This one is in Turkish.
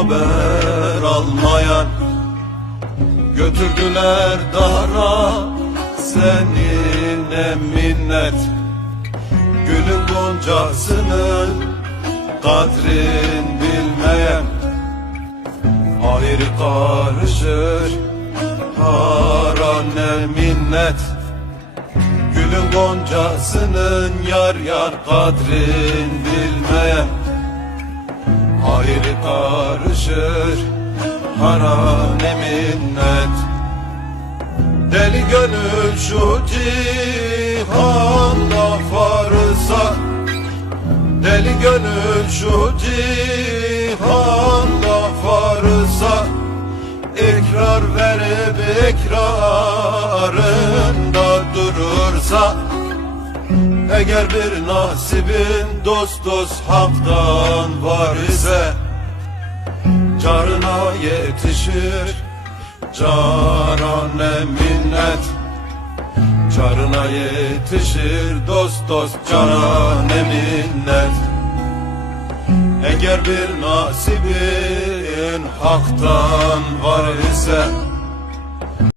Haber almayan Götürdüler dara seninle minnet. Gülün goncasının kadrin bilmeyen Ayrı karışır hara ne minnet. Gülün goncasının yar yar kadrin bilmeyen karışır harane minnet. Deli gönül şu cihanda farsa Deli gönül şu cihanda farsa İkrar verip ikrarında durursa Eğer bir nasibin dost dost haktan var ise yetişir. Carane minnet Carına yetişir. Dost dost carane minnet. Eğer bir nasibin haktan var ise